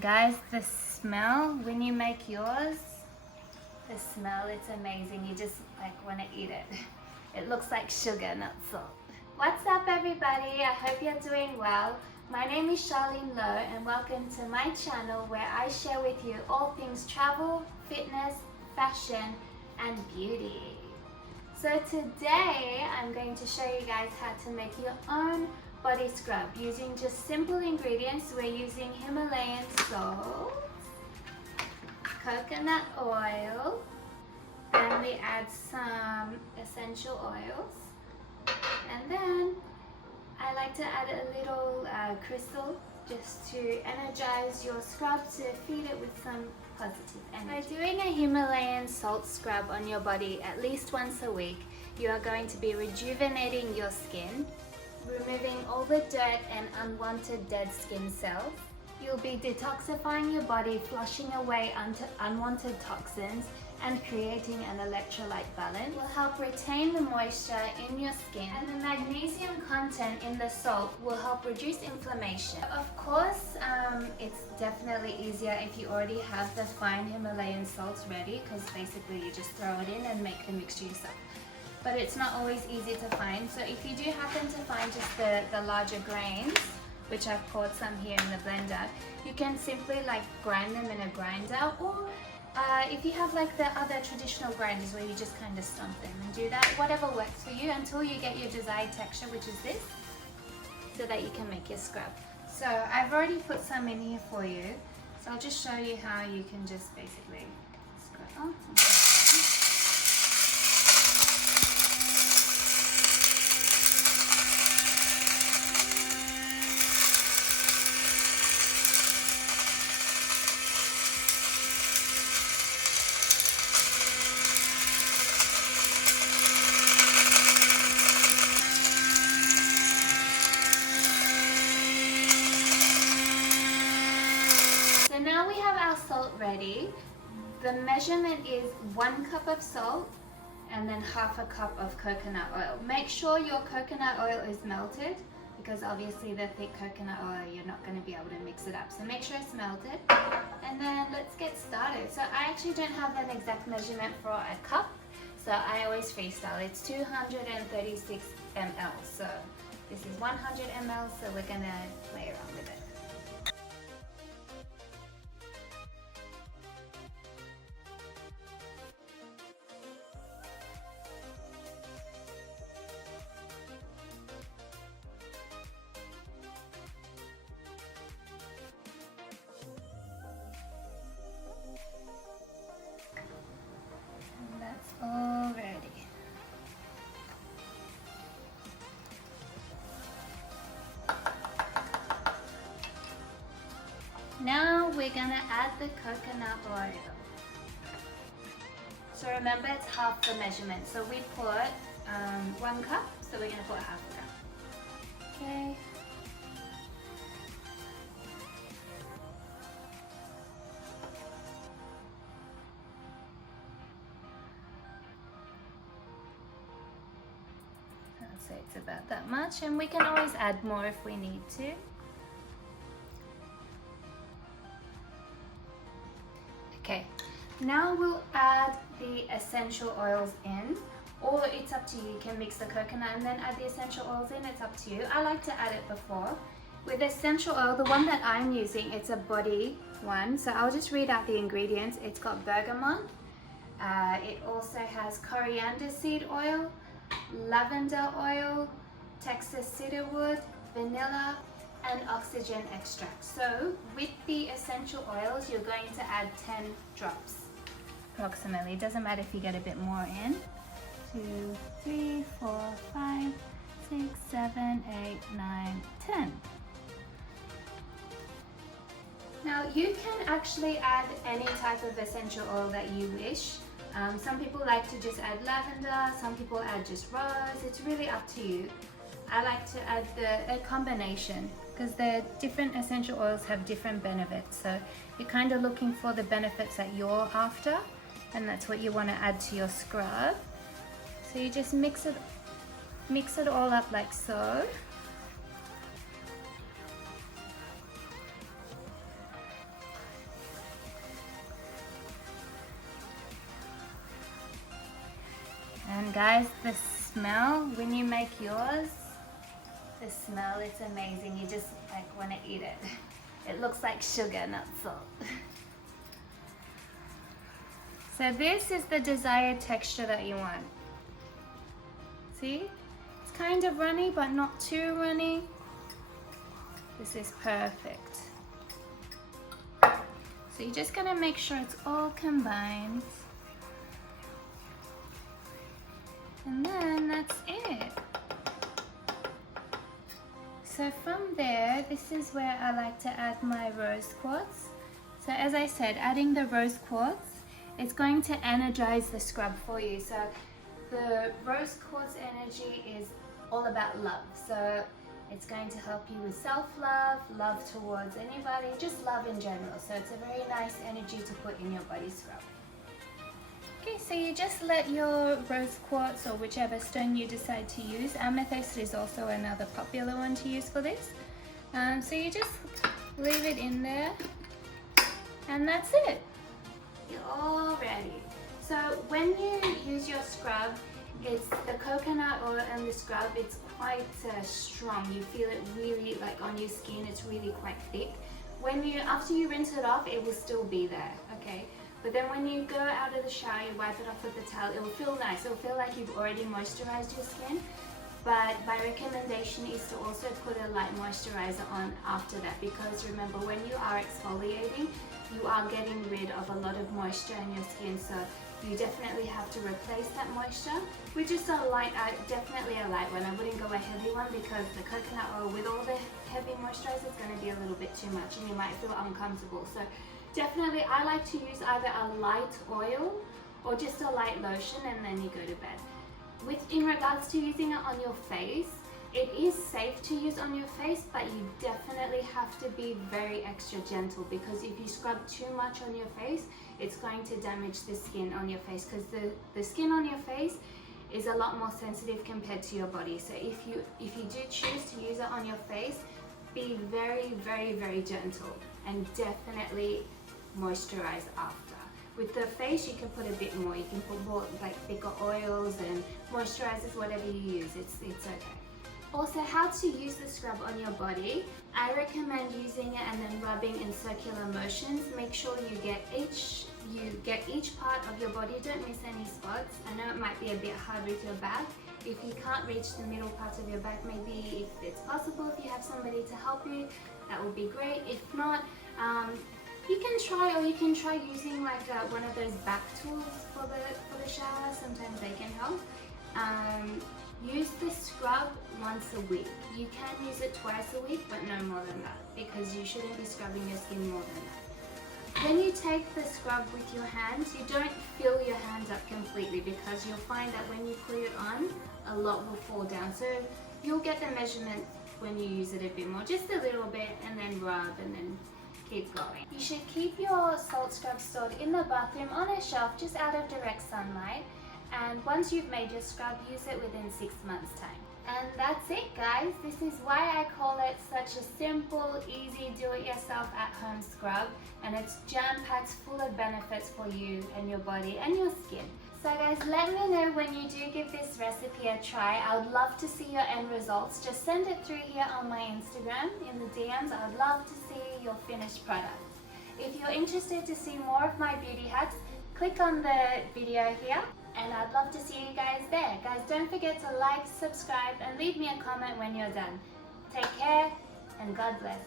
And guys, the smell when you make yours, the smell, it's amazing. You just like want to eat it. It looks like sugar, not salt. What's up everybody? I hope you're doing well. My name is Sharlene Lowe and welcome to my channel where I share with you all things travel, fitness, fashion and beauty. So today I'm going to show you guys how to make your own body scrub using just simple ingredients. We're using Himalayan salt, coconut oil, and we add some essential oils, and then I like to add a little crystal just to energize your scrub, to feed it with some positive energy. By doing a Himalayan salt scrub on your body at least once a week, you are going to be rejuvenating your skin, removing all the dirt and unwanted dead skin cells. You'll be detoxifying your body, flushing away unwanted toxins and creating an electrolyte balance. It will help retain the moisture in your skin, and the magnesium content in the salt will help reduce inflammation. Of course, it's definitely easier if you already have the fine Himalayan salts ready, because basically you just throw it in and make the mixture yourself. But it's not always easy to find, so if you do happen to find just the larger grains, which I've poured some here in the blender, you can simply like grind them in a grinder, or if you have like the other traditional grinders where you just kind of stomp them and do that, whatever works for you until you get your desired texture, which is this, so that you can make your scrub. So I've already put some in here for you, so I'll just show you how you can just basically scrub. Oh, now we have our salt ready. The measurement is 1 cup of salt and then half a cup of coconut oil. Make sure your coconut oil is melted, because obviously the thick coconut oil, you're not going to be able to mix it up. So make sure it's melted, and then let's get started. So I actually don't have an exact measurement for a cup, so I always freestyle. It's 236 ml. So this is 100 ml, so we're going to play around with it. All ready. Now we're gonna add the coconut oil. So remember, it's half the measurement. So we put 1 cup, so we're gonna put half a cup. Okay. So it's about that much, and we can always add more if we need to. Okay, now we'll add the essential oils in, or it's up to you. You can mix the coconut and then add the essential oils in, it's up to you. I like to add it before. With essential oil, the one that I'm using, it's a body one, so I'll just read out the ingredients. It's got bergamot, it also has coriander seed oil, lavender oil, Texas cedarwood, vanilla, and oxygen extract. So with the essential oils, you're going to add 10 drops approximately. It doesn't matter if you get a bit more in. 2, 3, 4, 5, 6, 7, 8, 9, 10. Now you can actually add any type of essential oil that you wish. Some people like to just add lavender, some people add just rose. It's really up to you. I like to add a combination, because the different essential oils have different benefits. So you're kind of looking for the benefits that you're after, and that's what you want to add to your scrub. So you just mix it all up like so. And guys, the smell when you make yours, the smell, it's amazing. You just like want to eat it. It looks like sugar, not salt. So this is the desired texture that you want. See? It's kind of runny, but not too runny. This is perfect. So you're just gonna make sure it's all combined. And then that's it. So from there, this is where I like to add my rose quartz. So as I said, adding the rose quartz, it's going to energize the scrub for you. So the rose quartz energy is all about love. So it's going to help you with self-love, love towards anybody, just love in general. So it's a very nice energy to put in your body scrub. Okay, so you just let your rose quartz or whichever stone you decide to use. Amethyst is also another popular one to use for this. So you just leave it in there and that's it. You're all ready. So when you use your scrub, it's the coconut oil and the scrub, it's quite strong. You feel it really like on your skin, it's really quite thick. After you rinse it off, it will still be there, okay? But then when you go out of the shower, you wipe it off with the towel, it will feel nice. It will feel like you've already moisturized your skin. But my recommendation is to also put a light moisturizer on after that, because remember, when you are exfoliating, you are getting rid of a lot of moisture in your skin. So you definitely have to replace that moisture with just a light, definitely a light one. I wouldn't go a heavy one because the coconut oil with all the heavy moisturizer is going to be a little bit too much and you might feel uncomfortable. So definitely I like to use either a light oil or just a light lotion and then you go to bed. In regards to using it on your face, it is safe to use on your face, but you definitely have to be very extra gentle, because if you scrub too much on your face, it's going to damage the skin on your face, because the skin on your face is a lot more sensitive compared to your body. So if you do choose to use it on your face, be very, very, very gentle and definitely moisturize after. With the face, you can put a bit more. You can put more like thicker oils and moisturizers, whatever you use. It's okay. Also, how to use the scrub on your body. I recommend using it and then rubbing in circular motions. Make sure you get each part of your body. Don't miss any spots. I know it might be a bit hard with your back. If you can't reach the middle part of your back, maybe if it's possible, if you have somebody to help you, that would be great. If not, you can try using like one of those back tools for the shower. Sometimes they can help. Use the scrub once a week. You can use it twice a week, but no more than that, because you shouldn't be scrubbing your skin more than that. When you take the scrub with your hands, you don't fill your hands up completely, because you'll find that when you put it on, a lot will fall down. So you'll get the measurement when you use it a bit more, just a little bit, and then rub and then keep going. You should keep your salt scrub stored in the bathroom on a shelf just out of direct sunlight. And once you've made your scrub, use it within 6 months' time. And that's it, guys. This is why I call it such a simple, easy, do-it-yourself at-home scrub. And it's jam-packed full of benefits for you and your body and your skin. So guys, let me know when you do give this recipe a try. I would love to see your end results. Just send it through here on my Instagram in the DMs. I would love to see your finished product. If you're interested to see more of my beauty hacks, click on the video here. And I'd love to see you guys there. Guys, don't forget to like, subscribe, and leave me a comment when you're done. Take care, and God bless.